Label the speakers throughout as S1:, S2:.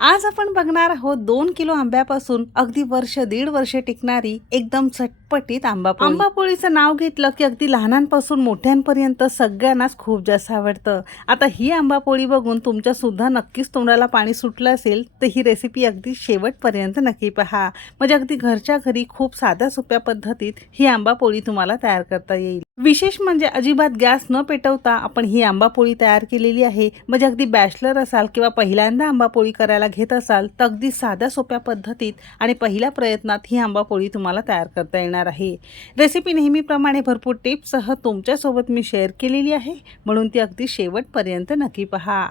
S1: आज आपण बघणार आहोत दोन किलो आंब्यापासून अगदी वर्ष दीड वर्ष टिकणारी एकदम चटपटीत आंबापोळी. आंबापोळीचं नाव घेतलं की अगदी लहानांपासून मोठ्यांपर्यंत सगळ्यांनाच खूप जास्त आवडतं. आता ही आंबापोळी बघून तुमच्या सुद्धा नक्कीच तोंडाला पाणी सुटलं असेल तर ही रेसिपी अगदी शेवटपर्यंत नक्की पहा. म्हणजे अगदी घरच्या घरी खूप साध्या सोप्या पद्धतीत ही आंबापोळी तुम्हाला तयार करता येईल. विशेष म्हणजे अजिबात गॅस न पेटवता आपण ही आंबापोळी तयार केलेली आहे. म्हणजे अगदी बॅचलर असाल किंवा पहिल्यांदा आंबापोळी करायला घेत असाल तर अगदी साध्या सोप्या पद्धतीत आणि पहिल्या प्रयत्नात ही आंबापोळी तुम्हाला तयार करता येणार आहे. रेसिपी नेहमीप्रमाणे भरपूर टिप्ससह तुमच्यासोबत मी शेअर केलेली आहे. म्हणून ती अगदी शेवटपर्यंत नक्की पहा.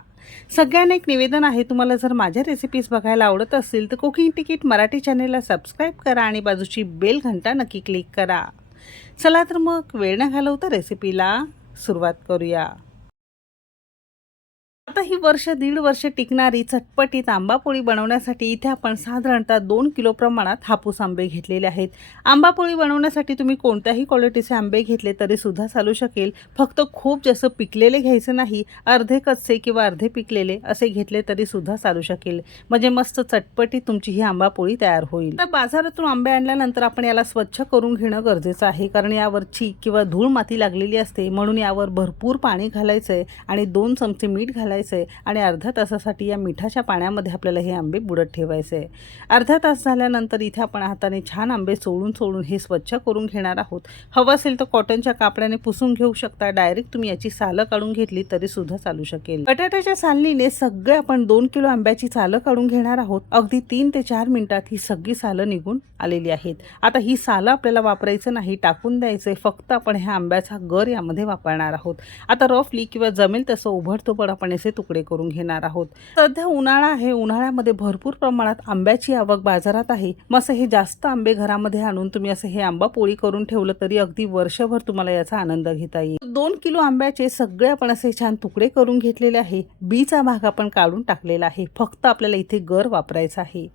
S1: सगळ्यांना एक निवेदन आहे तुम्हाला जर माझ्या रेसिपीज बघायला आवडत असतील तर कुकिंग तिकीट मराठी चॅनेलला सबस्क्राईब करा आणि बाजूची बेल घंटा नक्की क्लिक करा. चला तर मग वेळ न घालवता रेसिपीला सुरुवात करूया. आता ही वर्ष दीड वर्ष टिकणारी चटपटीत आंबापोळी बनवण्यासाठी इथे आपण साधारणतः दोन किलो प्रमाणात हापूस आंबे घेतलेले आहेत. आंबापोळी बनवण्यासाठी तुम्ही कोणत्याही क्वालिटीचे आंबे घेतले तरी सुद्धा चालू शकेल. फक्त खूप जास्त पिकलेले घ्यायचे नाही अर्धे कच्चे किंवा अर्धे पिकलेले असे घेतले तरी सुद्धा चालू शकेल. म्हणजे मस्त चटपटीत तुमची ही आंबापोळी तयार होईल. तर बाजारातून आंबे आणल्यानंतर आपण याला स्वच्छ करून घेणं गरजेचं आहे. कारण यावर चीक किंवा धूळ माती लागलेली असते. म्हणून यावर भरपूर पाणी घालायचं आहे आणि दोन चमचे मीठ घालायचं आहे आणि अर्ध्या तासासाठी या मिठाच्या पाण्यामध्ये आपल्याला हे आंबे बुडत ठेवायचे. आहे अर्धा तास झाल्यानंतर इथे आपण हाताने छान आंबे सोडून सोडून हे स्वच्छ करून घेणार आहोत. हवं असेल तर कॉटनच्या कापड्याने पुसून घेऊ शकता. डायरेक्ट तुम्ही याची सालं काढून घेतली तरी सुद्धा चालू शकेल. बटाट्याच्या सालनीने सगळे आपण दोन किलो आंब्याची सालं काढून घेणार आहोत. अगदी तीन ते चार मिनिटात ही सगळी सालं निघून आलेली आहेत. आता ही सालं आपल्याला वापरायचं नाही टाकून द्यायचं फक्त आपण ह्या आंब्याचा गर यामध्ये वापरणार आहोत. आता रफली किंवा जमेल तसं उभडतोबड आपण आंब्याचे तुकडे करून घेणार आहोत. सध्या उन्हाळा आहे. उन्हाळ्यामध्ये भरपूर प्रमाणात आंब्याची आवक बाजारात आहे. मग असं हे जास्त आंबे घरामध्ये आणून तुम्ही असं हे आंबा पोळी करून ठेवलं तरी अगदी वर्षभर तुम्हाला याचा आनंद घेता येईल. दोन किलो आंब्याचे सगळे आपण असे छान तुकडे करून घेतलेले आहे. बीचा भाग आपण काढून टाकलेला आहे. फक्त आपल्याला इथे गर वापरायचा आहे.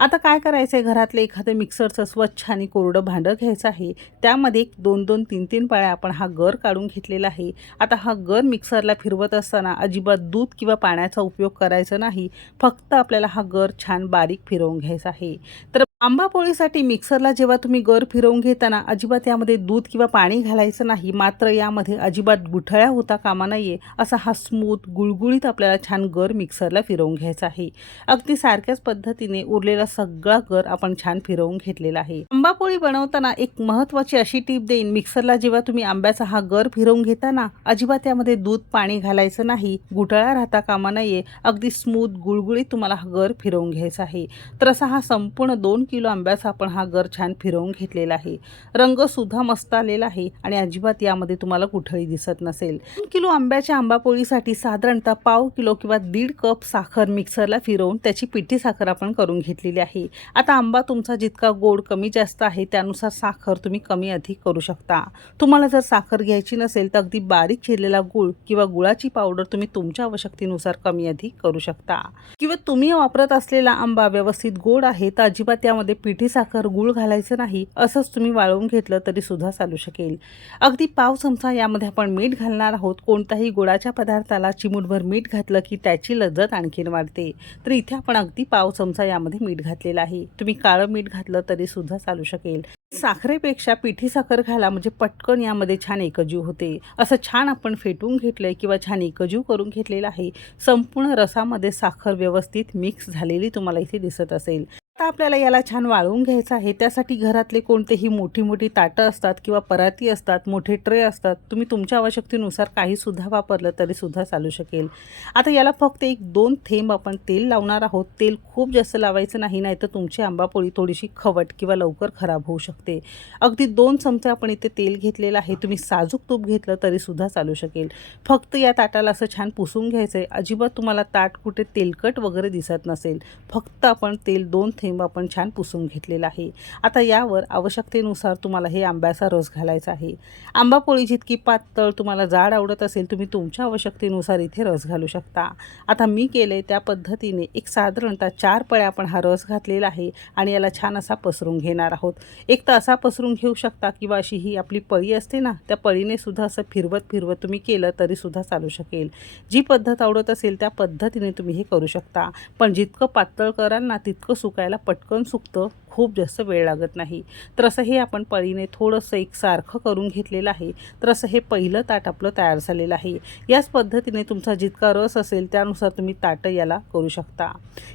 S1: आता काय करायचं आहे घरातलं एखादं मिक्सरचं स्वच्छ आणि कोरडं भांडं घ्यायचं आहे. त्यामध्ये एक दोन दोन तीन तीन पाळ्या आपण हा गर काढून घेतलेला आहे. आता हा गर मिक्सरला फिरवत असताना अजिबात दूध किंवा पाण्याचा उपयोग करायचा नाही. फक्त आपल्याला हा गर छान बारीक फिरवून घ्यायचा आहे. तर आंबापोळीसाठी मिक्सरला जेव्हा तुम्ही गर फिरवून घेताना अजिबात यामध्ये दूध किंवा पाणी घालायचं नाही मात्र यामध्ये अजिबात गुठळ्या होता कामा नाहीये असा हा स्मूथ गुळगुळीत आपल्याला छान गर मिक्सरला फिरवून घ्यायचा आहे. अगदी सारख्याच पद्धतीने उरलेला सगळा गर आपण छान फिरवून घेतलेला आहे. आंबापोळी बनवताना एक महत्त्वाची अशी टीप देईन मिक्सरला जेव्हा तुम्ही आंब्याचा हा गर फिरवून घेताना अजिबात यामध्ये दूध पाणी घालायचं नाही गुठळ्या राहता कामा नाहीये अगदी स्मूथ गुळगुळीत तुम्हाला हा गर फिरवून घ्यायचा आहे. तर असा हा संपूर्ण दोन किलो आंब्याचा आपण हा गर छान फिरवून घेतलेला आहे. रंग सुद्धा मस्त आलेला आहे आणि अजिबात यामध्ये तुम्हाला कुठंही दिसत नसेल. दोन किलो आंब्याच्या आंबापोळीसाठी साधारणतः पाव किलो किंवा दीड कप साखर मिक्सरला फिरवून त्याची पिठी साखर आपण करून घेतलेली आहे. आता आंबा तुमचा जितका गोड कमी जास्त आहे त्यानुसार साखर तुम्ही कमी अधिक करू शकता. तुम्हाला जर साखर घ्यायची नसेल तर अगदी बारीक चिरलेला गुळ किंवा गुळाची पावडर तुम्ही तुमच्या आवश्यकतेनुसार कमी अधिक करू शकता. किंवा तुम्ही वापरत असलेला आंबा व्यवस्थित गोड आहे तर अजिबात त्यामध्ये पिठी साखर गूळ घालायचं नाही असंच तुम्ही वाळवून घेतलं तरी सुद्धा चालू शकेल. अगदी पाव चमचा यामध्ये आपण मीठ घालणार आहोत. कोणत्याही गोडाच्या पदार्थाला चिमूटभर मीठ घातलं की त्याची लज्जत आणखीन वाढते. तर इथे आपण अगदी पाव चमचा यामध्ये मीठ घातलेलं आहे. तुम्ही काळं मीठ घातलं तरी सुद्धा चालू शकेल. साखरेपेक्षा पिठी साखर घाला म्हणजे पटकन यामध्ये छान एकजीव होते. असं छान आपण फेटून घेतलंय किंवा छान एकजीव करून घेतलेलं आहे. संपूर्ण रसामध्ये साखर व्यवस्थित मिक्स झालेली तुम्हाला इथे दिसत असेल. आता आपल्याला याला छान वाळवून घ्यायचं आहे. त्यासाठी घरातले कोणतेही मोठी मोठी ताटं असतात किंवा पराती असतात मोठे ट्रे असतात तुम्ही तुमच्या आवश्यकतेनुसार काहीसुद्धा वापरलं तरीसुद्धा चालू शकेल. आता याला फक्त एक दोन थेंब आपण तेल लावणार आहोत. तेल खूप जास्त लावायचं नाही नाही तर तुमची आंबापोळी थोडीशी खवट किंवा लवकर खराब होऊ शकते. अगदी दोन चमचे आपण इथे तेल घेतलेलं आहे. तुम्ही साजूक तूप घेतलं तरीसुद्धा चालू शकेल. फक्त या ताटाला असं छान पुसून घ्यायचं आहे अजिबात तुम्हाला ताट कुठे तेलकट वगैरे दिसत नसेल. फक्त आपण तेल दोन थेंब लिंब आपण छान पुसून घेतलेला आहे. आता यावर आवश्यकतेनुसार तुम्हाला हे आंब्याचा रस घालायचा आहे. आंबा पोळी जितकी पातळ तुम्हाला जाड आवडत असेल तुम्ही तुमच्या आवश्यकतेनुसार इथे रस घालू शकता. आता मी केले त्या पद्धतीने एक साधारणतः चार पळ्या आपण हा रस घातलेला आहे आणि याला छान असा पसरून घेणार आहोत. एक तर असा पसरून घेऊ शकता किंवा अशी ही आपली पळी असते ना त्या पळीने सुद्धा असं फिरवत फिरवत तुम्ही केलं तरीसुद्धा चालू शकेल. जी पद्धत आवडत असेल त्या पद्धतीने तुम्ही हे करू शकता. पण जितकं पातळ कराल ना तितकं सुकायला पटकन सुकतं खूप जास्त वेळ लागत नाही. तर असं हे आपण पळीने थोडंसं एकसारखं करून घेतलेलं आहे. तर असं हे पहिलं ताट आपलं तयार झालेलं आहे. याच पद्धतीने तुमचा जितका रस असेल त्यानुसार तुम्ही ताटं याला करू शकता.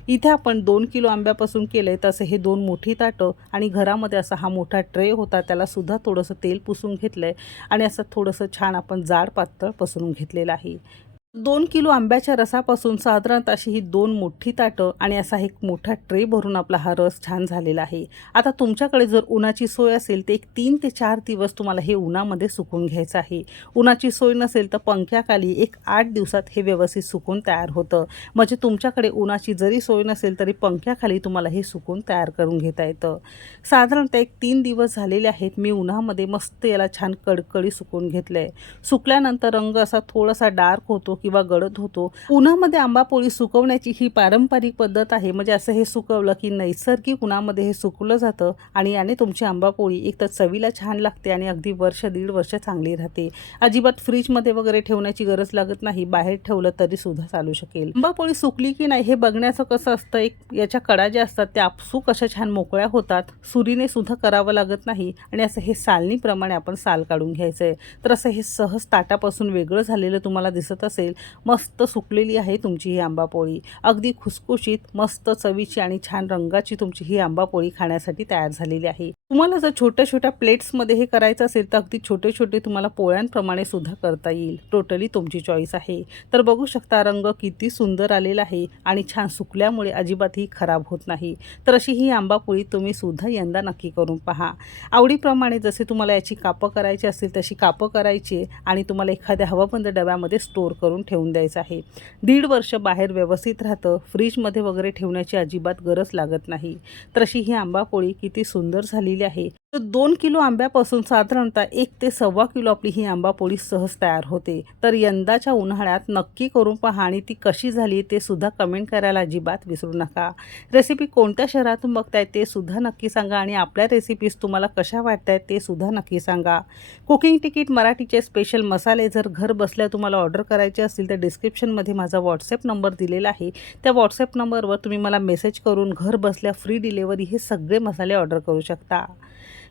S1: इथे आपण दोन किलो आंब्यापासून केलं आहे तसं हे दोन मोठी ताटं आणि घरामध्ये असा हा मोठा ट्रे होता त्यालासुद्धा थोडंसं तेल पुसून घेतलं आहे आणि असं थोडंसं छान आपण जाड पातळ पसरून घेतलेलं आहे. दोन किलो आंब्याच्या रसापासून साधारणतः अशी ही दोन मोठी ताटं आणि असा एक मोठा ट्रे भरून आपला हा रस छान झालेला आहे. आता तुमच्याकडे जर उन्हाची सोय असेल तर एक तीन ते चार दिवस तुम्हाला हे उन्हामध्ये सुकून घ्यायचं आहे. उन्हाची सोय नसेल तर पंख्याखाली एक आठ दिवसात हे व्यवस्थित सुकून तयार होतं. म्हणजे तुमच्याकडे उन्हाची जरी सोय नसेल तरी पंख्याखाली तुम्हाला हे सुकून तयार करून घेता येतं. साधारणतः एक तीन दिवस झालेले आहेत मी उन्हामध्ये मस्त याला छान कडकडी सुकून घेतलं आहे सुकल्यानंतर रंग असा थोडासा डार्क होतो किंवा गळत होतो. उन्हामध्ये आंबा पोळी सुकवण्याची ही पारंपरिक पद्धत आहे. म्हणजे असं हे सुकवलं की नैसर्गिक उन्हामध्ये हे सुकवलं जातं आणि याने तुमची आंबा पोळी एक तर चवीला छान लागते आणि अगदी वर्ष दीड वर्ष चांगली राहते. अजिबात फ्रीजमध्ये वगैरे ठेवण्याची गरज लागत नाही. बाहेर ठेवलं तरी सुद्धा चालू शकेल. आंबा पोळी सुकली की नाही हे बघण्याचं कसं असतं? एक याच्या कडा ज्या असतात त्या आपसूक अशा छान मोकळ्या होतात? सुरीने सुद्धा करावं लागत नाही आणि असं हे सालनीप्रमाणे आपण साल काढून घ्यायचं आहे तर असं हे सहज ताटापासून वेगळं झालेलं तुम्हाला दिसत असेल मस्त सुकलेली आहे तुमची ही आंबापोळी अगदी खुसखुशीत मस्त चवीची आणि छान रंगाची तुमची ही आंबापोळी खाण्यासाठी तयार झालेली आहे. तुम्हाला जर छोट्या छोट्या प्लेट्समध्ये हे करायचं असेल तर अगदी छोटे छोटे तुम्हाला पोळ्यांप्रमाणे सुद्धा करता येईल. टोटली तुमची चॉईस आहे. तर बघू शकता रंग किती सुंदर आलेला आहे आणि छान सुकल्यामुळे अजिबातही खराब होत नाही. तर अशी ही आंबापोळी तुम्ही सुद्धा यंदा नक्की करून पहा. आवडीप्रमाणे जसे तुम्हाला याची कापं करायची असतील तशी कापं करायची आणि तुम्हाला एखाद्या हवाबंद डब्यामध्ये स्टोअर करून ठेवून द्यायचं आहे. दीड वर्ष बाहेर व्यवस्थित राहतं फ्रीजमध्ये वगैरे ठेवण्याची अजिबात गरज लागत नाही. तर अशी ही आंबापोळी किती सुंदर झालेली आहे. तर दोन किलो आंब्यापासून साधारणतः एक ते सव्वा किलो आपली ही आंबापोळी सहज तयार होते. तर यंदाच्या उन्हाळ्यात नक्की करून पहा आणि ती कशी झाली ते सुद्धा कमेंट करायला अजिबात विसरू नका. रेसिपी कोणत्या शहरातून बघताय ते सुद्धा नक्की सांगा आणि आपल्या रेसिपीज तुम्हाला कशा वाटत आहेत ते सुद्धा नक्की सांगा. कुकिंग तिकीट मराठीचे स्पेशल मसाले जर घर बसल्या तुम्हाला ऑर्डर करायचे असतील तर डिस्क्रिप्शनमध्ये माझा व्हॉट्सअप नंबर दिलेला आहे. त्या व्हॉट्सअप नंबरवर तुम्ही मला मेसेज करून घर बसल्या फ्री डिलेवरी हे सगळे मसाले ऑर्डर करू शकता.